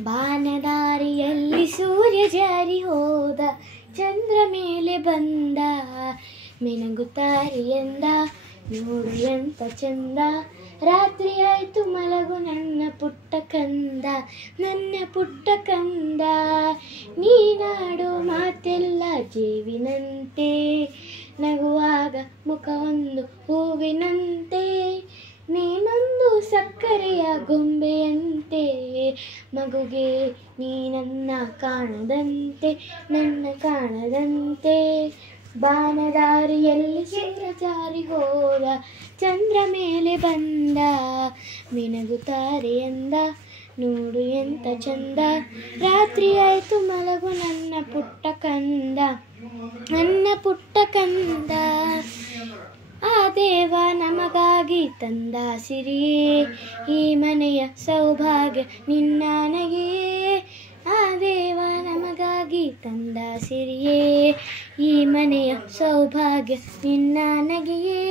ಬಾನದಾರಿಯಲ್ಲಿ ಸೂರ್ಯ ಜಾರಿ ಹೋದ, ಚಂದ್ರ ಮೇಲೆ ಬಂದ, ಮಿನುಗುತ್ತಾರೆ ಎಂದ, ನೋಡು ಎಂತ ಚಂದ. ರಾತ್ರಿ ಆಯ್ತು ಮಲಗು ನನ್ನ ಪುಟ್ಟ ಕಂದ, ನನ್ನ ಪುಟ್ಟ ಕಂದ. ನೀನಾಡೋ ಮಾತೆಲ್ಲ ಜೀವಿನಂತೆ, ನಗುವಾಗ ಮುಖವೊಂದು ಹೂವಿನಂತೆ, ನೀನೊಂದು ಸಕ್ಕರೆಯ ಗೊಂಬೆಯಂತೆ, ಮಗುಗೆ ನೀ ನನ್ನ ಕಾಣದಂತೆ, ನನ್ನ ಕಾಣದಂತೆ. ಬಾನದಾರಿಯಲ್ಲಿ ಸೂರ್ಯ ಜಾರಿ ಹೋದ, ಚಂದ್ರ ಮೇಲೆ ಬಂದ, ಮಿನುಗುತ್ತಾರೆ ಎಂದ, ನೋಡು ಎಂತ ಚಂದ. ರಾತ್ರಿ ಆಯ್ತು ಮಲಗು ನನ್ನ ಪುಟ್ಟ ಕಂದ, ನನ್ನ ಪುಟ್ಟ ಕಂದ. ಆ ದೇವ ನಮಗಾಗಿ ತಂದ ಸಿರಿಯೇ, ಈ ಮನೆಯ ಸೌಭಾಗ್ಯ ನಿನ್ನನಗೆ. ಆ ದೇವ ನಮಗಾಗಿ ತಂದ ಸಿರಿಯೇ, ಈ ಮನೆಯ ಸೌಭಾಗ್ಯ ನಿನ್ನನಗೆಯೇ.